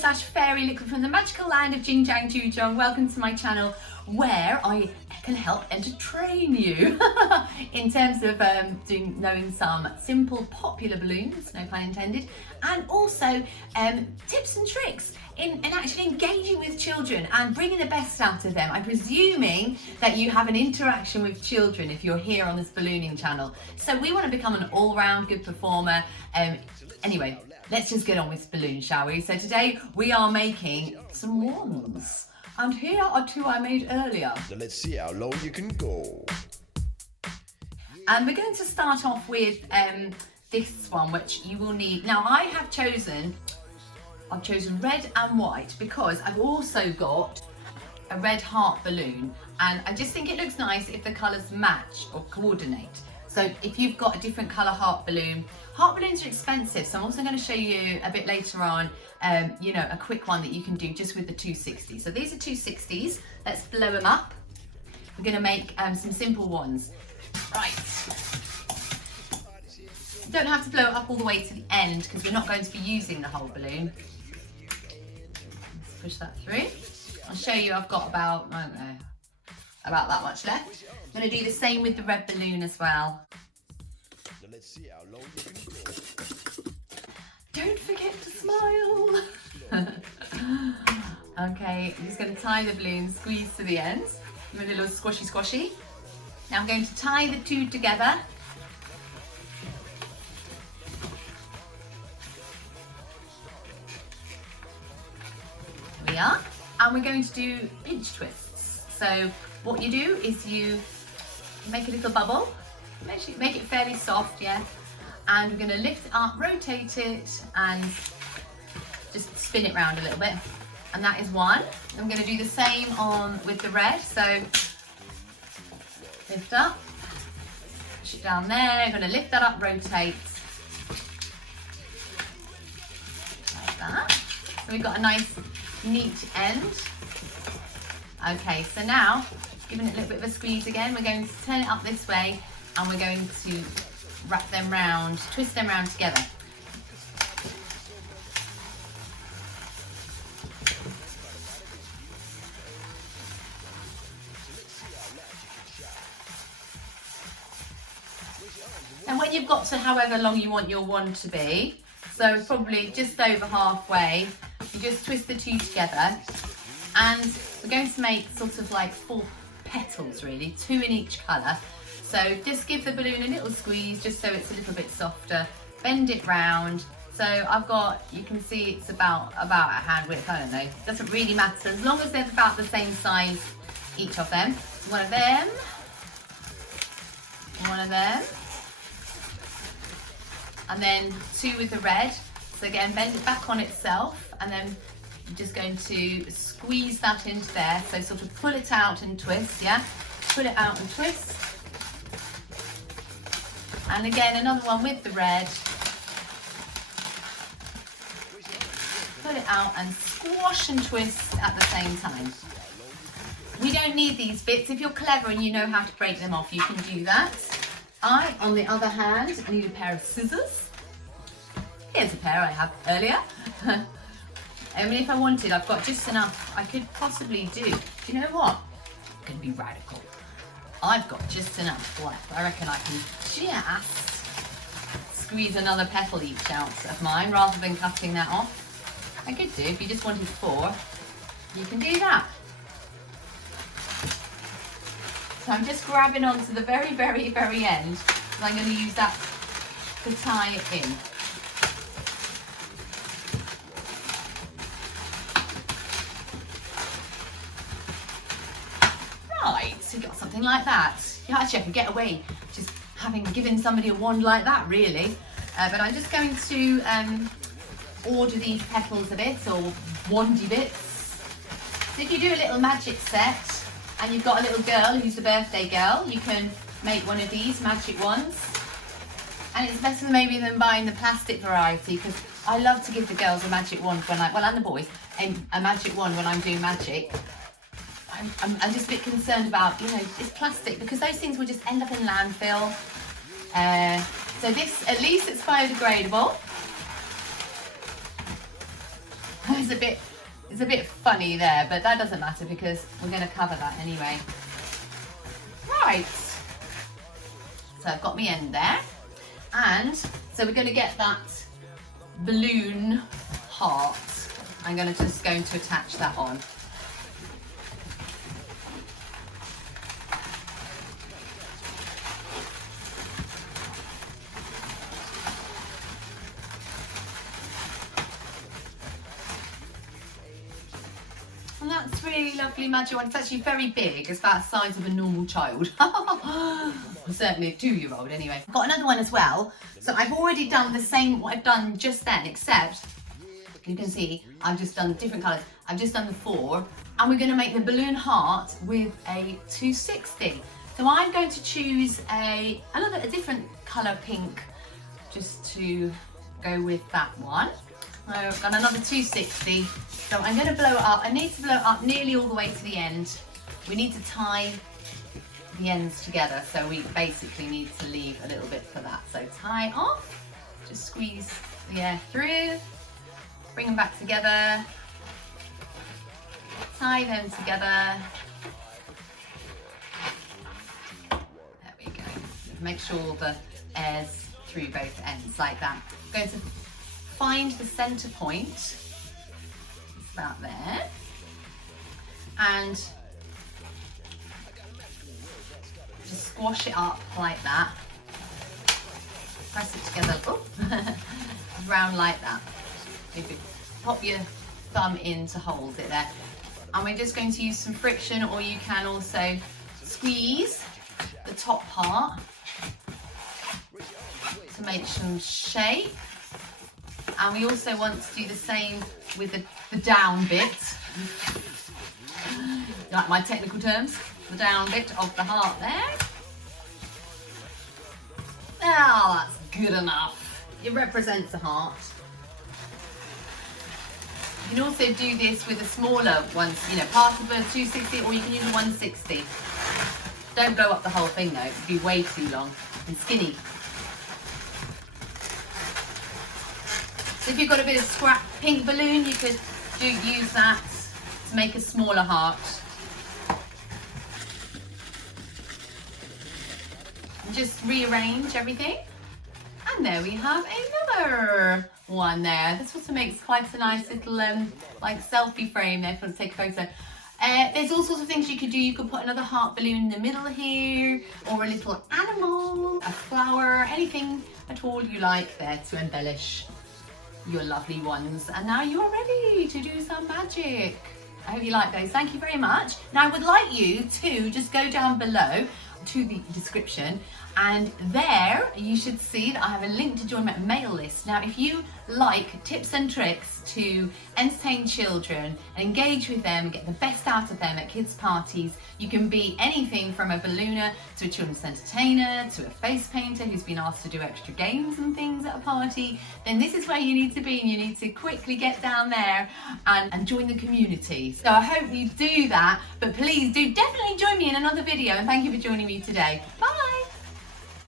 hero/fairy looking from the magical land of JingJangJooJong. Welcome to my channel where I can help and to train you in terms of knowing some simple popular balloons, no pun intended, and also tips and tricks in actually engaging with children and bringing the best out of them. I'm presuming that you have an interaction with children if you're here on this ballooning channel. So we want to become an all-round good performer. Anyway, let's just get on with balloons, shall we? So today we are making some wands. And here are two I made earlier. So let's see how low you can go. And we're going to start off with this one, which you will need. Now I've chosen red and white because I've also got a red heart balloon, and I just think it looks nice if the colours match or coordinate. So if you've got a different colour heart balloons are expensive, so I'm also going to show you a bit later on, you know, a quick one that you can do just with the 260s. So these are 260s. Let's blow them up. We're going to make some simple ones. Right. You don't have to blow it up all the way to the end because we're not going to be using the whole balloon. Let's push that through. I'll show you. I've got about, I don't know, about that much left. I'm going to do the same with the red balloon as well. Don't forget to smile. Okay, I'm just going to tie the balloon, squeeze to the end. Give it a little squashy squashy. Now I'm going to tie the two together. There we are. And we're going to do pinch twists. So what you do is you make a little bubble, make it fairly soft, yeah, and we're going to lift it up, rotate it, and just spin it round a little bit. And that is one. I'm going to do the same on with the red. So lift up, push it down there. I'm going to lift that up, rotate like that. So we've got a nice neat end. Okay, so now giving it a little bit of a squeeze again, we're going to turn it up this way and we're going to wrap them round, twist them round together. And when you've got to however long you want your wand to be, so probably just over halfway, you just twist the two together, and we're going to make sort of like 4 petals really, 2 in each colour. So just give the balloon a little squeeze just so it's a little bit softer, bend it round. So I've got, you can see it's about a hand width, I don't know, doesn't really matter as long as they're about the same size, each of them. One of them, one of them, and then 2 with the red. So again, bend it back on itself, and then I'm just going to squeeze that into there. So sort of pull it out and twist, yeah? Pull it out and twist. And again, another one with the red. Pull it out and squash and twist at the same time. We don't need these bits. If you're clever and you know how to break them off, you can do that. I, on the other hand, need a pair of scissors. Here's a pair I had earlier. I mean, if I wanted, I've got just enough I could possibly do. Do you know what? I'm going to be radical. I've got just enough left. I reckon I can just squeeze another petal each out of mine rather than cutting that off. I could do, if you just wanted 4, you can do that. So I'm just grabbing onto the very, very, very end, and I'm going to use that to tie it in. Right, so you got something like that. Yeah, actually I could get away just having given somebody a wand like that, really. But I'm just going to order these petals a bit, or wandy bits. So if you do a little magic set, and you've got a little girl who's the birthday girl, you can make one of these magic wands. And it's better maybe than buying the plastic variety, because I love to give the girls a magic wand when and the boys, a magic wand when I'm doing magic. I'm just a bit concerned about, you know, it's plastic, because those things will just end up in landfill. So this, at least it's biodegradable. It's a bit funny there, but that doesn't matter because we're going to cover that anyway. Right. So I've got my end there. And so we're going to get that balloon heart. I'm going to attach that on. And that's really lovely magic one. It's actually very big. It's about the size of a normal child. Certainly a 2-year-old anyway. I've got another one as well. So I've already done the same what I've done just then, except you can see I've just done different colours. I've just done the 4 and we're going to make the balloon heart with a 260. So I'm going to choose a different colour pink just to go with that one. I've got another 260. So I'm going to blow it up. I need to blow it up nearly all the way to the end. We need to tie the ends together, so we basically need to leave a little bit for that. So tie off, just squeeze the air through, bring them back together, tie them together. There we go. Make sure the air's through both ends like that. I'm going to find the center point. About there, and just squash it up like that, press it together, round like that. If you pop your thumb in to hold it there, and we're just going to use some friction, or you can also squeeze the top part to make some shape. And we also want to do the same with the down bit. Like my technical terms, the down bit of the heart there. Oh, that's good enough. It represents a heart. You can also do this with a smaller one, part of a 260, or you can use a 160. Don't blow up the whole thing though, it'd be way too long and skinny. If you've got a bit of scrap pink balloon, you could use that to make a smaller heart. And just rearrange everything. And there we have another one there. This also makes quite a nice little like selfie frame there if you want to take a photo. There's all sorts of things you could do. You could put another heart balloon in the middle here, or a little animal, a flower, anything at all you like there to embellish your lovely ones. And now you are ready to do some magic. I hope you like those. Thank you very much. Now I would like you to just go down below to the description, and there you should see that I have a link to join my mail list. Now if you like tips and tricks to entertain children and engage with them and get the best out of them at kids' parties, you can be anything from a ballooner to a children's entertainer to a face painter who's been asked to do extra games and things at a party, then this is where you need to be, and you need to quickly get down there and join the community. So I hope you do that, but please do definitely join me in another video, and thank you for joining me today. Bye!